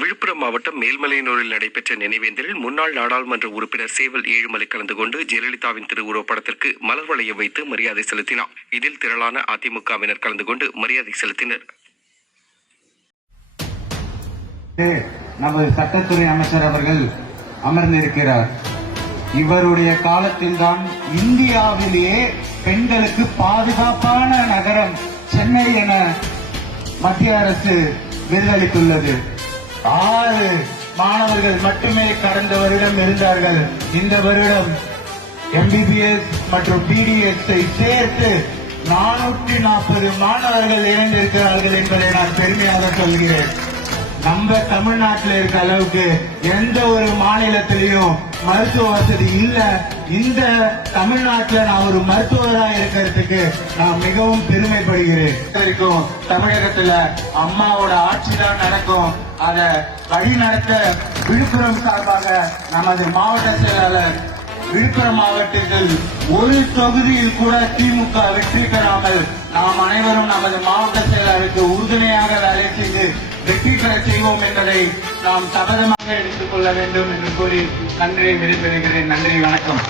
விழுப்புரம் மாவட்டம் மேல்மலையனூரில் நடைபெற்ற நினைவேந்தலில் முன்னாள் நாடாளுமன்ற உறுப்பினர் சேவல் ஏழுமலை கலந்து கொண்டு ஜெயலலிதாவின் திருவுருவப்படத்திற்கு மலர் வளையம் வைத்து மரியாதை செலுத்தினார். இதில் திரளான அதிமுகவினர் கலந்து கொண்டு மரியாதை செலுத்தினர். நமது சட்டத்துறை அமைச்சர் அவர்கள் அமர்ந்திருக்கிறார். இவருடைய காலத்தில்தான் இந்தியாவிலேயே பெண்களுக்கு பாதுகாப்பான நகரம் சென்னை என மத்திய அரசு விருதளித்துள்ளது. 6 மாணவர்கள் மட்டுமே கடந்த வருடம் இருந்தார்கள். இந்த வருடம் MBBS மற்றும் BDS சேர்த்து 440 மாணவர்கள் இணைந்திருக்கிறார்கள் என்பதை நான் பெருமையாக சொல்கிறேன். நம்ம தமிழ்நாட்டில் இருக்க அளவுக்கு எந்த ஒரு மாநிலத்திலையும் மருத்துவ வசதி இல்ல. இந்த தமிழ்நாட்டில் நான் ஒரு மருத்துவராக இருக்கிறதுக்கு நான் மிகவும் பெருமைப்படுகிறேன். தமிழகத்துல அம்மாவோட ஆட்சி தான் நடக்கும். அதை வழி நடத்த விழுப்புரம் சார்பாக நமது மாவட்ட செயலாளர் விழுப்புரம் மாவட்டத்தில் ஒரு தொகுதியில் கூட திமுக வெற்றி பெறாமல் நாம் அனைவரும் நமது மாவட்ட செயலாளருக்கு உறுதுணையாக வேலை செய்து வெற்றி பெற செய்வோம் என்பதை நாம் சபதமாக எடுத்துக் கொள்ள வேண்டும் என்று கூறி நன்றியை விடைபெறுகிறேன். நன்றி, வணக்கம்.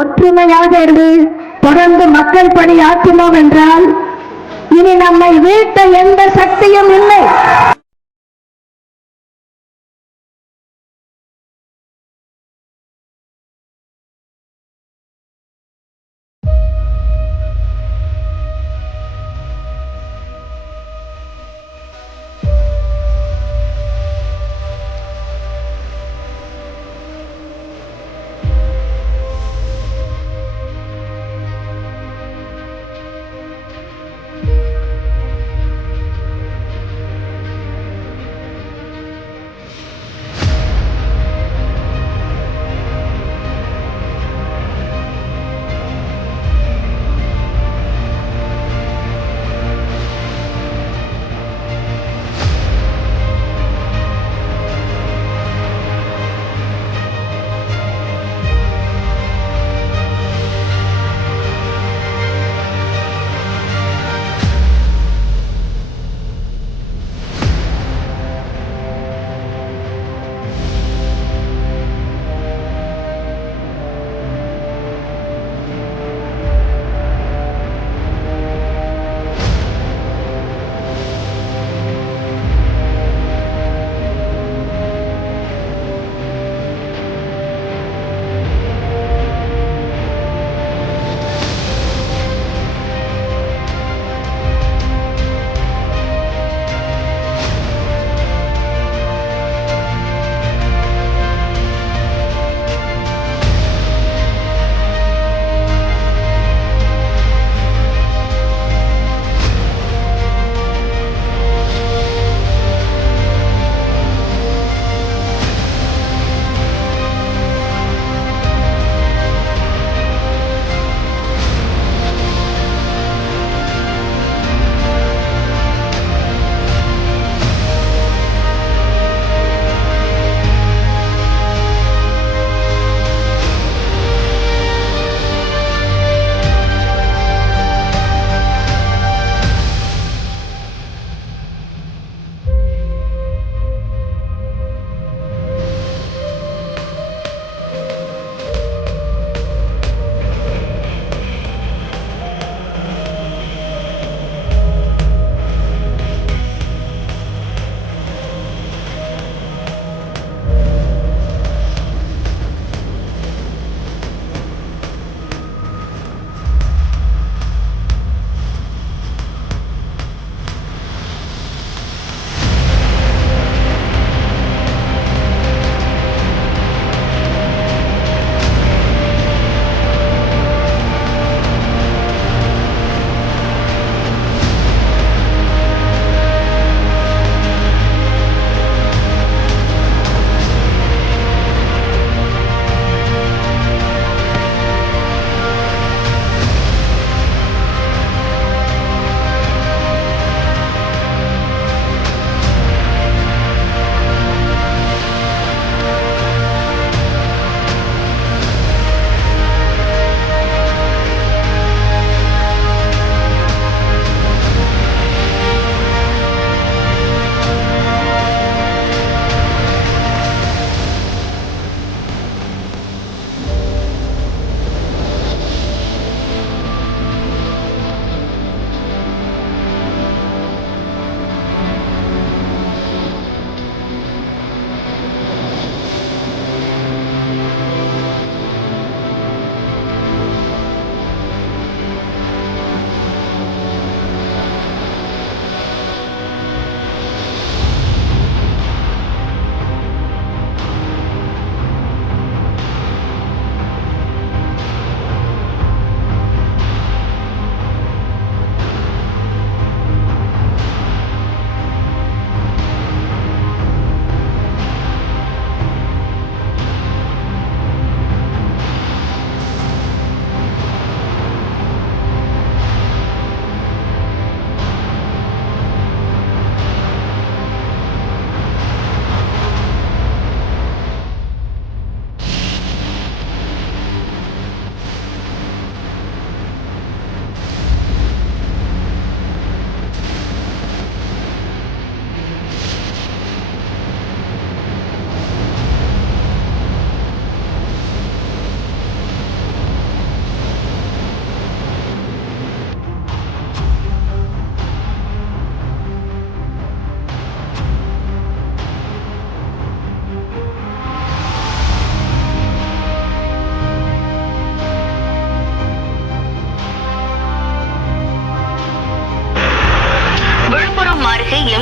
ஒற்றுமையாக இருந்து தொடர்ந்து மக்கள் பணி ஆற்றினோம் என்றால் இனி நம்மை வீழ்த்த எந்த சக்தியும் இல்லை.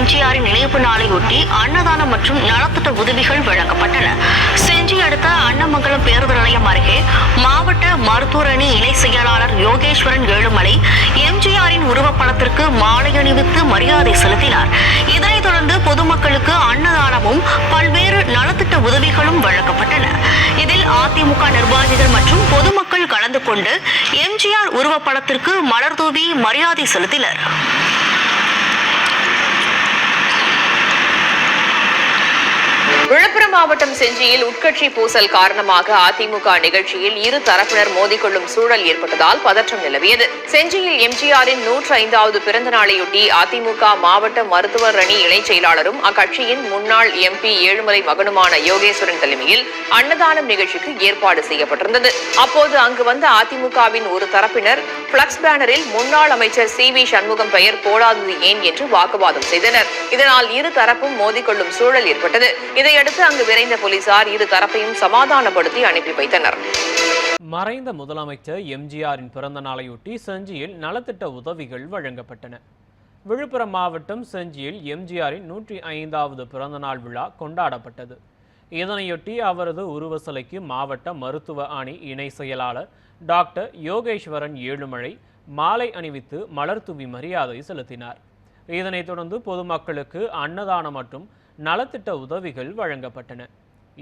எம்ஜிஆரின் நினைவு நாளையொட்டி அன்னதானம் மற்றும் நலத்திட்ட உதவிகள் வழங்கப்பட்டன. செஞ்சி அடுத்த அன்னமங்கலம் பேருந்து நிலையம் அருகே மாவட்ட மருத்துவர் அணி இணை செயலாளர் யோகேஸ்வரன் ஏழுமலை எம்ஜிஆரின் உருவப்படத்திற்கு மாலை அணிவித்து மரியாதை செலுத்தினார். இதனைத் தொடர்ந்து பொதுமக்களுக்கு அன்னதானமும் பல்வேறு நலத்திட்ட உதவிகளும் வழங்கப்பட்டன. இதில் அதிமுக நிர்வாகிகள் மற்றும் பொதுமக்கள் கலந்து கொண்டு எம்ஜிஆர் உருவப்படத்திற்கு மலர் தூவி மரியாதை செலுத்தினர். விழுப்புரம் மாவட்டம் செஞ்சியில் உட்கட்சி பூசல் காரணமாக அதிமுக நிகழ்ச்சியில் இரு தரப்பினர் மோதிக்கொள்ளும் சூழல் ஏற்பட்டதால் பதற்றம் நிலவியது. செஞ்சியில் எம்ஜிஆரின் 105வது பிறந்த நாளையொட்டி அதிமுக மாவட்ட மருத்துவர் அணி இணைச் செயலாளரும் அக்கட்சியின் முன்னாள் MP ஏழுமலை மகனுமான யோகேஸ்வரன் தலைமையில் அன்னதானம் நிகழ்ச்சிக்கு ஏற்பாடு செய்யப்பட்டிருந்தது. அப்போது அங்கு வந்த அதிமுகவின் ஒரு தரப்பினர் பிளக்ஸ் பேனரில் முன்னாள் அமைச்சர் CV சண்முகம் பெயர் போடாதது ஏன் என்று வாக்குவாதம் செய்தனர். இதனால் இரு தரப்பும் மோதிக்கொள்ளும் சூழல் ஏற்பட்டது. இதையடுத்து அங்கு விரைந்த போலீசார் இரு தரப்பையும் சமாதானப்படுத்தி அனுப்பி வைத்தனர். மறைந்த முதலமைச்சர் எம்ஜிஆரின் பிறந்த நாளையொட்டி செஞ்சியில் நலத்திட்ட உதவிகள் வழங்கப்பட்டன. விழுப்புரம் மாவட்டம் செஞ்சியில் எம்ஜிஆரின் 105வது பிறந்தநாள் விழா கொண்டாடப்பட்டது. இதனையொட்டி அவரது உருவ சிலைக்கு மாவட்ட மருத்துவ அணி இணை செயலாளர் டாக்டர் யோகேஸ்வரன் ஏழுமலை மாலை அணிவித்து மலர் தூவி மரியாதை செலுத்தினார். இதனைத் தொடர்ந்து பொதுமக்களுக்கு அன்னதானம் மற்றும் நலத்திட்ட உதவிகள் வழங்கப்பட்டன.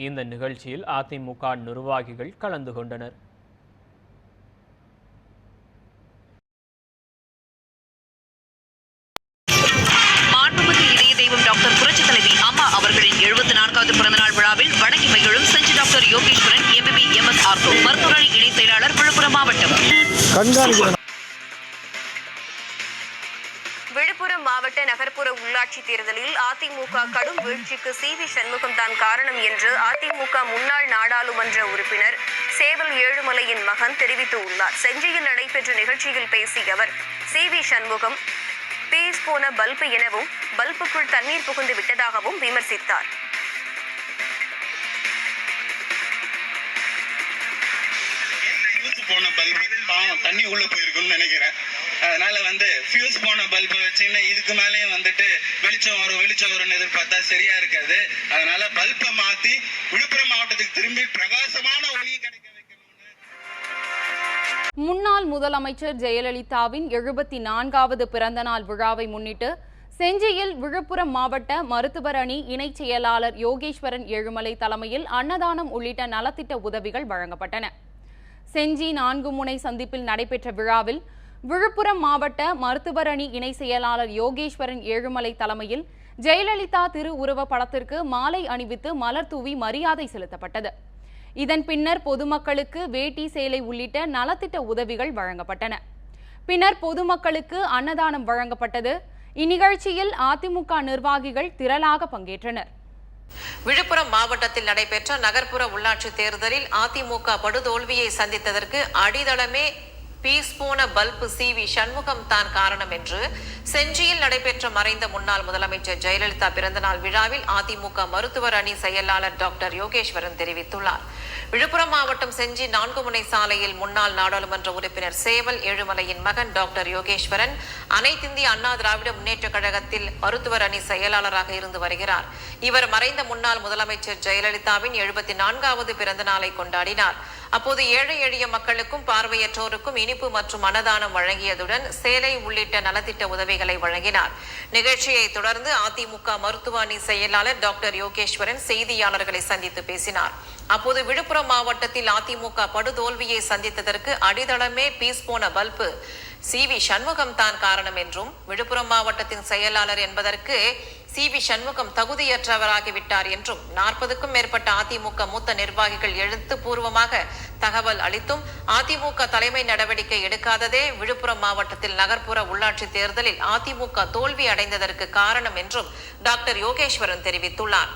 இந்த நிகழ்ச்சியில் அதிமுக நிர்வாகிகள் கலந்து கொண்டனர். மாண்புமிகு இதய தெய்வம் டாக்டர் புரட்சி தலைவி அம்மா அவர்களின் 74வது பிறந்தநாள் விழாவில் வணங்கி மகிழும் Gingee doctor Yogeswaran MBB MS ortho மருத்துவ அணி இணை செயலாளர் விழுப்புரம் மாவட்டம். விழுப்புரம் மாவட்ட நகர்ப்புற உள்ளாட்சி தேர்தலில் அதிமுக கடும் வீழ்ச்சிக்கு CV சண்முகம் தான் காரணம் என்று அதிமுக முன்னாள் நாடாளுமன்ற உறுப்பினர் சேவல் ஏழுமலையின் மகன் தெரிவித்துள்ளார். செஞ்சியில் நடைபெற்ற நிகழ்ச்சியில் பேசிய அவர் CV சண்முகம் பீஸ் போன பல்பு எனவும் பல்புக்குள் தண்ணீர் புகுந்து விட்டதாகவும் விமர்சித்தார். போன பல்பு தண்ணி உள்ள போயிருக்குன்னு நினைக்கிறேன். அதனால ஃபியூஸ் போன பல்பை வச்சுன்னு இதுக்கு மேலேயும் வெளிச்சம் வரும்னு எதிர்பார்த்தா சரியா இருக்காது. அதனால பல்பை மாத்தி விழுப்புரம் மாவட்டத்துக்கு திரும்பி பிரகாசமான ஒளி கிடைக்க வைக்கணும்னு. முன்னாள் முதலமைச்சர் ஜெயலலிதாவின் 74வது பிறந்த நாள் விழாவை முன்னிட்டு செஞ்சியில் விழுப்புரம் மாவட்ட மருத்துவர் அணி இணை செயலாளர் யோகேஸ்வரன் ஏழுமலை தலைமையில் அன்னதானம் உள்ளிட்ட நலத்திட்ட உதவிகள் வழங்கப்பட்டன. செஞ்சி 4 முனை சந்திப்பில் நடைபெற்ற விழாவில் விழுப்புரம் மாவட்ட மருத்துவர் அணி இணை செயலாளர் யோகேஸ்வரன் ஏழுமலை தலைமையில் ஜெயலலிதா திரு உருவ படத்திற்கு மாலை அணிவித்து மலர் தூவி மரியாதை செலுத்தப்பட்டது. இதன் பின்னர் பொதுமக்களுக்கு வேட்டி சேலை உள்ளிட்ட நலத்திட்ட உதவிகள் வழங்கப்பட்டன. பின்னர் பொதுமக்களுக்கு அன்னதானம் வழங்கப்பட்டது. இந்நிகழ்ச்சியில் அதிமுக நிர்வாகிகள் திரளாக பங்கேற்றனர். விழுப்புரம் மாவட்டத்தில் நடைபெற்ற நகர்ப்புற உள்ளாட்சி தேர்தலில் அதிமுக படுதோல்வியை சந்தித்ததற்கு அடித்தளமே பீஸ் போன பல்பு CV சண்முகம் தான் காரணம் என்று செஞ்சியில் நடைபெற்ற மறைந்த முன்னாள் முதலமைச்சர் ஜெயலலிதா பிறந்தநாள் விழாவில் அதிமுக மருத்துவர் அணி செயலாளர் டாக்டர் யோகேஸ்வரன் தெரிவித்துள்ளார். விழுப்புரம் மாவட்டம் செஞ்சி 4 முனை சாலையில் முன்னாள் நாடாளுமன்ற உறுப்பினர் சேவல் ஏழுமலையின் மகன் டாக்டர் யோகேஸ்வரன் அனைத்திந்திய அண்ணா திராவிட முன்னேற்ற கழகத்தில் மருத்துவர் அணி செயலாளராக இருந்து வருகிறார். இவர் மறைந்த முன்னாள் முதலமைச்சர் ஜெயலலிதாவின் 74வது பிறந்த நாளை கொண்டாடினார். அப்போது ஏழை எளிய மக்களுக்கும் பார்வையற்றோருக்கும் இனிப்பு மற்றும் அன்னதானம் வழங்கியதுடன் சேலை உள்ளிட்ட நலத்திட்ட உதவிகளை வழங்கினார். நிகழ்ச்சியை தொடர்ந்து அதிமுக மருத்துவ அணி செயலாளர் டாக்டர் யோகேஸ்வரன் செய்தியாளர்களை சந்தித்து பேசினார். அப்போது விழுப்புரம் மாவட்டத்தில் அதிமுக படுதோல்வியை சந்தித்ததற்கு அடித்தளமே பீஸ் போன பல்பு CV சண்முகம் தான் காரணம் என்றும் விழுப்புரம் மாவட்டத்தின் செயலாளர் என்பதற்கு CV சண்முகம் தகுதியற்றவராகிவிட்டார் என்றும் 40க்கும் மேற்பட்ட அதிமுக மூத்த நிர்வாகிகள் எழுத்துப்பூர்வமாக தகவல் அளித்தும் அதிமுக தலைமை நடவடிக்கை எடுக்காததே விழுப்புரம் மாவட்டத்தில் நகர்ப்புற உள்ளாட்சி தேர்தலில் அதிமுக தோல்வி அடைந்ததற்கு காரணம் என்றும் டாக்டர் யோகேஸ்வரன் தெரிவித்துள்ளார்.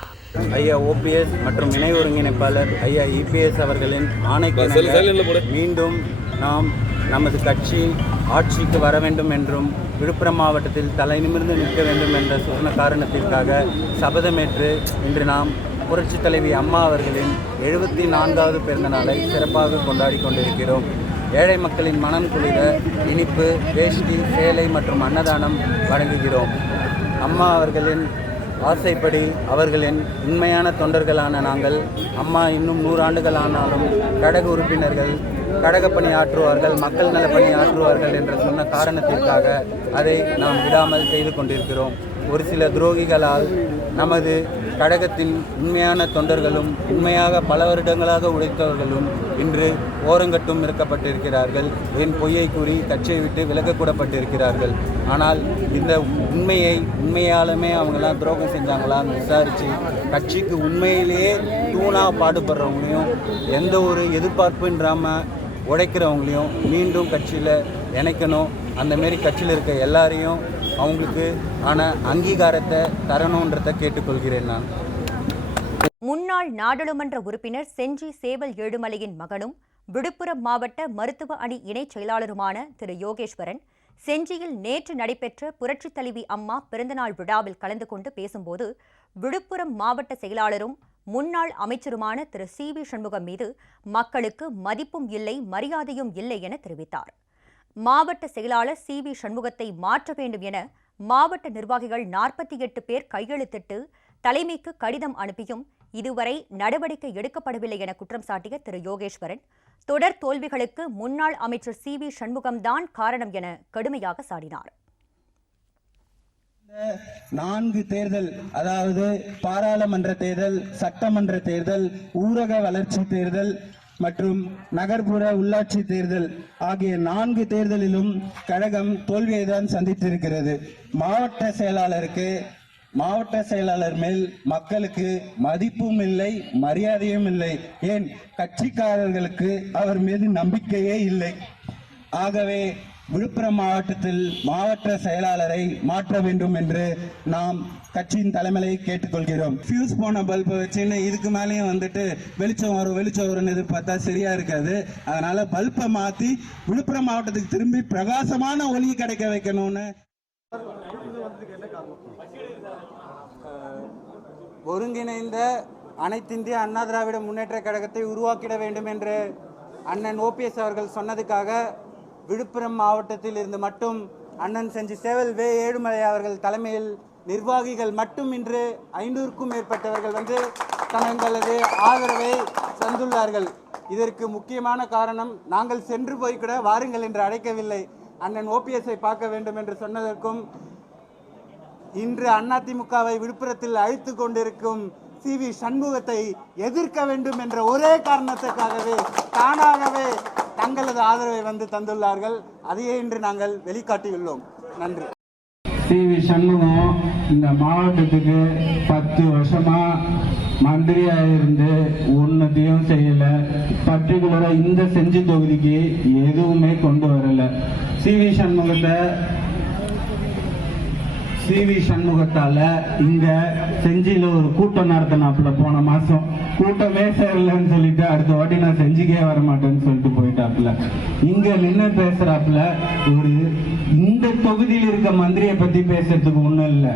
ஐயா OPS மற்றும் இணை ஒருங்கிணைப்பாளர் ஐயா EPS அவர்களின் ஆணைக்கு மீண்டும் நாம் நமது கட்சி ஆட்சிக்கு வர வேண்டும் என்றும் விழுப்புரம் மாவட்டத்தில் தலை நிமிர்ந்து நிற்க வேண்டும் என்ற சொன்ன காரணத்திற்காக சபதமேற்று இன்று நாம் புரட்சி தலைவி அம்மா அவர்களின் 74வது பிறந்த நாளை சிறப்பாக கொண்டாடி கொண்டிருக்கிறோம். ஏழை மக்களின் மனம் குளிர இனிப்பு, வேஷ்டி, சேலை மற்றும் அன்னதானம் வழங்குகிறோம். அம்மா அவர்களின் ஆசைப்படி அவர்களின் உண்மையான தொண்டர்களான நாங்கள் அம்மா இன்னும் 100 ஆண்டுகள் ஆனாலும் கழக உறுப்பினர்கள் கழக பணி ஆற்றுவார்கள், மக்கள் நல பணி ஆற்றுவார்கள் என்று சொன்ன காரணத்திற்காக அதை நாம் விடாமல் செய்து கொண்டிருக்கிறோம். ஒரு சில துரோகிகளால் நமது கழகத்தின் உண்மையான தொண்டர்களும் உண்மையாக பல வருடங்களாக உழைத்தவர்களும் இன்று ஓரங்கட்டும் இருக்கப்பட்டிருக்கிறார்கள். என் பொய்யை கூறி கட்சியை விட்டு விலகக்கூடப்பட்டிருக்கிறார்கள். ஆனால் இந்த உண்மையாலுமே அவங்களாம் துரோகம் செஞ்சாங்களான்னு விசாரித்து கட்சிக்கு உண்மையிலேயே தூணாக பாடுபடுறவங்களையும் எந்த ஒரு எதிர்பார்ப்புன்றாமல் உழைக்கிறவங்களையும் மீண்டும் கட்சியில் இணைக்கணும். அந்தமாரி கட்சியில் இருக்க எல்லாரையும் அவங்களுக்கு ஆன அங்கீகாரத்தை தரணுன்றதை கேட்டுக்கொள்கிறேன். நான் முன்னாள் நாடாளுமன்ற உறுப்பினர் செஞ்சி சேவல் ஏழுமலையின் மகனும் விழுப்புரம் மாவட்ட மருத்துவ அணி இணைச் செயலாளருமான திரு யோகேஸ்வரன் செஞ்சியில் நேற்று நடைபெற்ற புரட்சித் தலைவி அம்மா பிறந்தநாள் விழாவில் கலந்து கொண்டு பேசும்போது விழுப்புரம் மாவட்ட செயலாளரும் முன்னாள் அமைச்சருமான திரு சி.வி. சண்முகம் மீது மக்களுக்கு மதிப்பும் இல்லை, மரியாதையும் இல்லை என தெரிவித்தார். மாவட்ட செயலாளர் சி.வி. சண்முகத்தை மாற்ற வேண்டும் என மாவட்ட நிர்வாகிகள் 48 பேர் கையெழுத்திட்டு தலைமைக்கு கடிதம் அனுப்பியும் இதுவரை நடவடிக்கை எடுக்கப்படவில்லை என குற்றம் சாட்டிய திரு யோகேஸ்வரன் தொடர் தோல்விகளுக்கு முன்னாள் அமைச்சர் சி.வி. சண்முகம்தான் காரணம் என கடுமையாக சாடினார். 4 தேர்தல், அதாவது பாராளுமன்ற தேர்தல், சட்டமன்ற தேர்தல், ஊரக வளர்ச்சி தேர்தல் மற்றும் நகர்ப்புற உள்ளாட்சி தேர்தல் ஆகிய 4 தேர்தலிலும் கழகம் தோல்வியை தான் சந்தித்திருக்கிறது. மாவட்ட செயலாளர் மேல் மக்களுக்கு மதிப்பும் இல்லை, மரியாதையும் இல்லை. ஏன் கட்சிக்காரர்களுக்கு அவர் மீது நம்பிக்கையே இல்லை. ஆகவே விழுப்புரம் மாவட்டத்தில் மாவட்ட செயலாளரை மாற்ற வேண்டும் என்று நாம் கட்சியின் தலைமையை கேட்டுக்கொள்கிறோம். ஃபியூஸ் போன பல்பை வச்சுன்னு இதுக்கு மேலேயும் வந்துட்டு வெளிச்சம் வரும்னு எதிர்பார்த்தா சரியா இருக்காது. அதனால பல்பை மாற்றி விழுப்புரம் மாவட்டத்துக்கு திரும்பி பிரகாசமான ஒளி கிடைக்க வைக்கணும்னு ஒருங்கிணைந்த அனைத்திந்திய அண்ணா திராவிட முன்னேற்ற கழகத்தை உருவாக்கிட வேண்டும் என்று அண்ணன் OPS அவர்கள் சொன்னதுக்காக விழுப்புரம் மாவட்டத்தில் இருந்து மட்டும் அண்ணன் செஞ்சி சேவல் ஏழுமலை அவர்கள் தலைமையில் நிர்வாகிகள் மட்டும் இன்று 500க்கும் மேற்பட்டவர்கள் வந்து தங்களது ஆதரவை தந்துள்ளார்கள். இதற்கு முக்கியமான காரணம் நாங்கள் சென்று போய் கூட வாருங்கள் என்று அழைக்கவில்லை. அண்ணன் OPSஐ பார்க்க வேண்டும் என்று சொன்னதற்கும் இன்று அதிமுகவை விழுப்புரத்தில் அழைத்து கொண்டிருக்கும் சி.வி. சண்முகத்தை எதிர்க்க வேண்டும் என்ற ஒரே காரணத்துக்காகவே தானாகவே தங்களது ஆதரவை வந்து தந்துள்ளார்கள். அதையே இன்று நாங்கள் வெளிக்காட்டியுள்ளோம். நன்றி. சி.வி. சண்முகம் இந்த மாவட்டத்துக்கு 10 வருஷமா மந்திரியா இருந்து ஒன்னத்தையும் செய்யல. பர்டிகுலரா இந்த செஞ்சி தொகுதிக்கு எதுவுமே கொண்டு வரல. சி.வி. சண்முகத்தால இங்க செஞ்சியில ஒரு கூட்டம் நடத்தினாப்புல போன மாசம். கூட்டமே சேரலன்னு சொல்லிட்டு அடுத்த வாட்டி நான் செஞ்சிக்கே வர மாட்டேன்னு சொல்லிட்டு போயிட்டாப்புல. இங்க நின்று பேசுறாப்புல. ஒரு இந்த தொகுதியில் இருக்க மந்திரியை பத்தி பேசுறதுக்கு ஒண்ணும் இல்ல,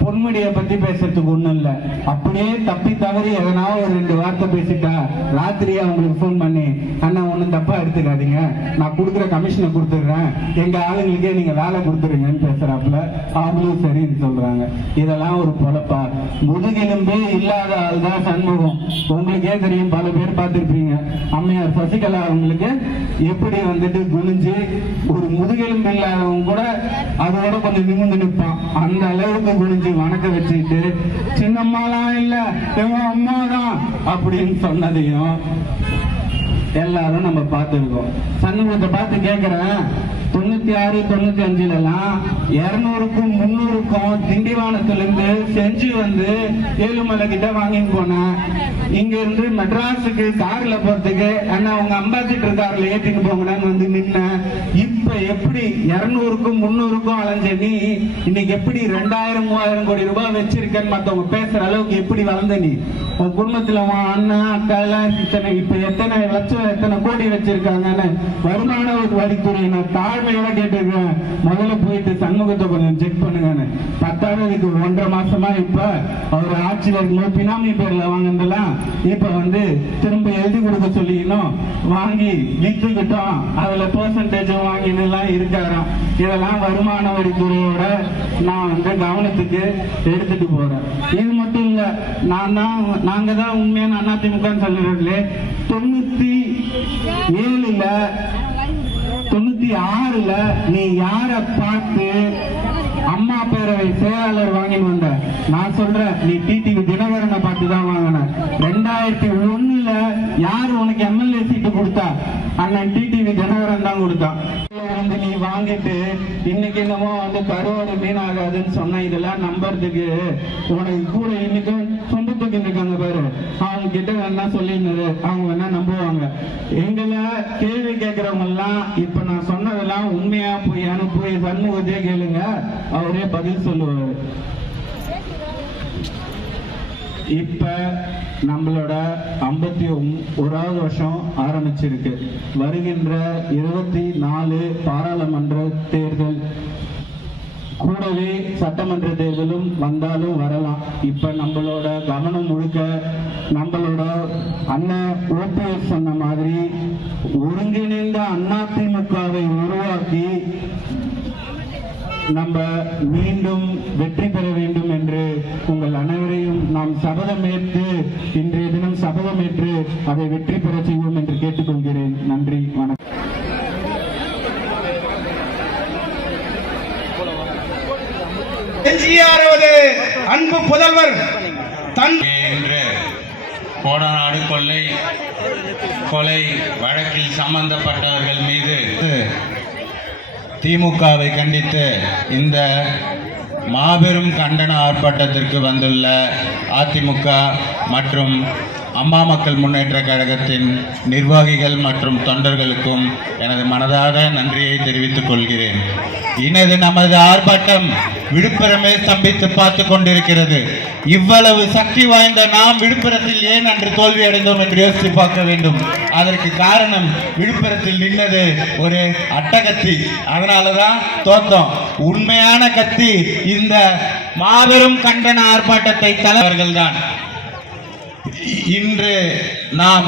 பொன்முடியை பத்தி பேசுறதுக்கு ஒண்ணும் இல்ல. அப்படியே தப்பி தவறி எதனா ஒரு 2 வார்த்தை பேசிட்டா ராத்திரியே அவங்களுக்கு போன் பண்ணி, அண்ணா ஒன்னும் தப்பா எடுத்துக்காதீங்க, நான் கொடுக்குற கமிஷனை கொடுத்துடுறேன், எங்க ஆளுங்களுக்கே நீங்க வேலை கொடுத்துருங்கன்னு பேசுறாப்புல. அவங்களும் சரின்னு சொல்றாங்க. இதெல்லாம் ஒரு பொழப்பா? முதுகெலும்பே இல்லாத ஆள் தான் சண்முகம். உங்களுக்கே தெரியும், பல பேர் பார்த்திருப்பீங்க. அம்மையார் சசிகலா அவங்களுக்கு எப்படி வந்துட்டு குனிஞ்சு ஒரு முதுகெலும்பு இல்லாதவங்க கூட அதோட கொஞ்சம் நிமிர்ந்து நிற்பான். அந்த அளவுக்கு குனிஞ்சு வணக்க வச்சுட்டு சின்னம்மாலாம் இல்ல அம்மா தான் அப்படின்னு சொன்னதையும் எல்லாரும் நம்ம பார்த்துருக்கோம். சண்முகத்தை பார்த்து கேட்கிறேன், 96, 95 200க்கும் 300க்கும் திண்டிவானத்திலிருந்து செஞ்சு வந்து ஏழுமலை கிட்ட வாங்கிட்டு போனேன். இங்க இருந்து மெட்ராஸுக்கு கார்ல போறதுக்கு அண்ணா உங்க அம்பாசிடர் கார்ல ஏற்றிட்டு போங்கன்னு வந்து நின்ன. இப்ப எப்படி 200க்கும் 300க்கும் அலைஞ்ச நீ இன்னைக்கு எப்படி 2000, 3000 கோடி ரூபாய் வச்சிருக்கன்னு மத்தவங்க பேசுற அளவுக்கு எப்படி வளர்ந்த நீ? உன் குடும்பத்துல உன் அண்ணன் அக்கா எல்லாம் இப்ப எத்தனை லட்சம் எத்தனை கோடி வச்சிருக்காங்கன்னு வருமான வரித்துறையினர் தாழ தாழ்மையோட கேட்டிருக்கேன், முதல்ல போயிட்டு சண்முகத்தை கொஞ்சம் செக் பண்ணுங்கன்னு. 10வது 1.5 மாசமா இப்ப அவர் ஆட்சியில் இருக்கும்போது பினாமி பேர்ல வாங்கினதெல்லாம் இப்ப திரும்ப எழுதி கொடுக்க சொல்லிக்கணும், வாங்கி வித்துக்கிட்டோம், அதுல பெர்சன்டேஜ் வாங்கினெல்லாம் இருக்காராம். இதெல்லாம் வருமான வரித்துறையோட நான் கவனத்துக்கு எடுத்துட்டு போறேன். இது மட்டும் இல்ல, நாங்க தான் உண்மையான அதிமுக சொல்லுறதுல 96ல நீ யார பார்த்து அம்மா பேரவை செயலாளர் வாங்கிட்டு வந்த? நான் சொல்றேன், நீ டிடிவி தினகரனை பார்த்து தான் வாங்கின. 2001ல யாரு உனக்கு எம்எல்ஏ சீட்டு கொடுத்தா? அண்ணன் டிடிவி தினகரன் தான் கொடுத்தான். நீ வாங்கிட்டு இன்னைக்கு என்னமோ கருவாடு மீனாகாதுன்னு சொன்ன, இதெல்லாம் நம்புறதுக்கு உனக்கு கூட இன்னைக்கு சொந்தத்துக்கு இருக்காங்க பாரு, அவங்க கிட்ட என்ன சொல்லிருந்தாரு, அவங்க என்ன நம்புவாங்க? எங்களை கேள்வி கேட்கறவங்க எல்லாம் இப்ப நான் சொன்னதெல்லாம் உண்மையா பொய்யான்னு போய் சண்முகத்தையே கேளுங்க, அவரே பதில் சொல்லுவாரு. இப்ப நம்மளோட 51வது வருஷம் ஆரம்பிச்சிருக்கு. வருகின்ற 24 பாராளுமன்ற தேர்தல் கூடவே சட்டமன்ற தேர்தலும் வந்தாலும் வரலாம். இப்ப நம்மளோட கவனம் முழுக்க நம்மளோட அண்ணன் ஓபிஎஸ் சொன்ன மாதிரி ஒருங்கிணைந்த அதிமுகவை உருவாக்கி நம்ம மீண்டும் வெற்றி பெற வேண்டும் என்று உங்கள் அனைவரையும் நாம் சபதமேற்று இன்றைய தினம் சபதமேற்று அதை வெற்றி பெற செய்வோம் என்று கேட்டுக்கொள்கிறேன். நன்றி, வணக்கம். அன்பு புதல்வர் கோடநாடு கொலை வழக்கில் சம்பந்தப்பட்டவர்கள் மீது திமுகவை கண்டித்து இந்த மாபெரும் கண்டன ஆர்ப்பாட்டத்திற்கு வந்துள்ள அதிமுக மற்றும் அம்மா மக்கள் முன்னேற்ற கழகத்தின் நிர்வாகிகள் மற்றும் தொண்டர்களுக்கும் எனது மனதார நன்றியை தெரிவித்துக் கொள்கிறேன். நமது ஆர்ப்பாட்டம் விழுப்புரமே ஸ்தம்பித்து பார்த்து கொண்டிருக்கிறது. இவ்வளவு சக்தி வாய்ந்த நாம் விழுப்புரத்தில் ஏன் அன்று தோல்வி அடைந்தோம் என்று யோசித்து பார்க்க வேண்டும். அதற்கு காரணம் விழுப்புரத்தில் நின்னது ஒரு அட்டகத்தி, அதனாலதான் தோத்தோம். உண்மையான கத்தி இந்த மாபெரும் கண்டன ஆர்ப்பாட்டத்தை தலைவர்கள் தான். இன்று நாம்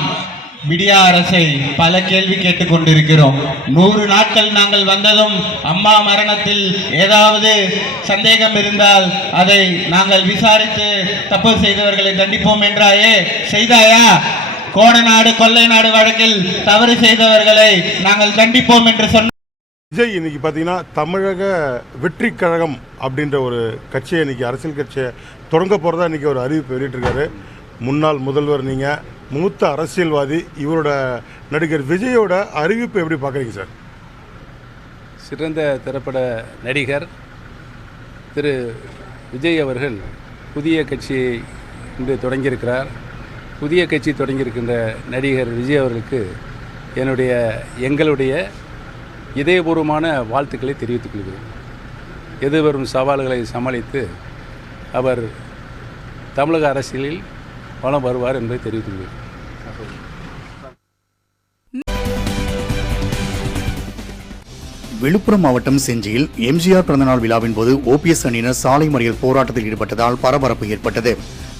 விடியா அரசை பல கேள்வி கேட்டுக் கொண்டிருக்கிறோம். 100 நாட்கள் நாங்கள் வந்ததும் அம்மா மரணத்தில் ஏதாவது சந்தேகம் இருந்தால் அதை நாங்கள் விசாரித்து தப்பு செய்தவர்களை தண்டிப்போம் என்றாயே, செய்தாயா? கோடநாடு கொள்ளை நாடு வழக்கில் தவறு செய்தவர்களை நாங்கள் தண்டிப்போம் என்று சொன்ன விஜய் இன்னைக்கு பார்த்தீங்கன்னா தமிழக வெற்றி கழகம் அப்படின்ற ஒரு கட்சியை இன்னைக்கு அரசியல் கட்சியை தொடங்க போகிறதா இன்னைக்கு ஒரு அறிவிப்பு வெளியிட்டிருக்காரு. முன்னாள் முதல்வர், நீங்கள் மூத்த அரசியல்வாதி, இவரோட நடிகர் விஜயோட அறிவிப்பு எப்படி பார்க்குறீங்க சார்? சிறந்த திரைப்பட நடிகர் திரு விஜய் அவர்கள் புதிய கட்சியை இன்று தொடங்கியிருக்கிறார். புதிய கட்சி தொடங்கியிருக்கின்ற நடிகர் விஜய் அவர்களுக்கு எங்களுடைய இதயபூர்வமான வாழ்த்துக்களை தெரிவித்துக் கொள்கிறேன். எதிர்வரும் சவால்களை சமாளித்து அவர் தமிழக அரசியலில் வளம் வருவார் என்பதை தெரிவித்துள்ளேன். விழுப்புரம் மாவட்டம் செஞ்சியில் எம்ஜிஆர் பிறந்தநாள் விழாவின் போது ஓபிஎஸ் அணியினர் சாலை மறியல் போராட்டத்தில் ஈடுபட்டதால் பரபரப்பு ஏற்பட்டது.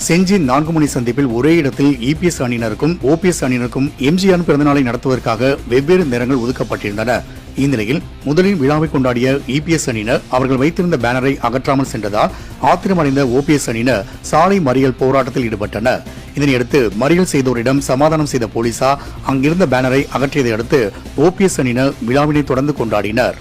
செஞ்சி 4 மணி சந்திப்பில் ஒரே இடத்தில் இபிஎஸ் அணியினருக்கும் ஓபிஎஸ் அணியினருக்கும் எம்ஜிஆர் பிறந்தநாளை நடத்துவதற்காக வெவ்வேறு நேரங்கள் ஒதுக்கப்பட்டிருந்தன. இந்நிலையில் முதலில் விழாவை கொண்டாடிய இபிஎஸ் அணியினர் அவர்கள் வைத்திருந்த பேனரை அகற்றாமல் சென்றதால் ஆத்திரமடைந்த ஓபிஎஸ் அணியினர் சாலை மறியல் போராட்டத்தில் ஈடுபட்டனர். இதனையடுத்து மறியல் செய்தோரிடம் சமாதானம் செய்த போலீசார் அங்கிருந்த பேனரை அகற்றியதை அடுத்து ஓபிஎஸ் அணியினர் விழாவினை தொடர்ந்து கொண்டாடினர்.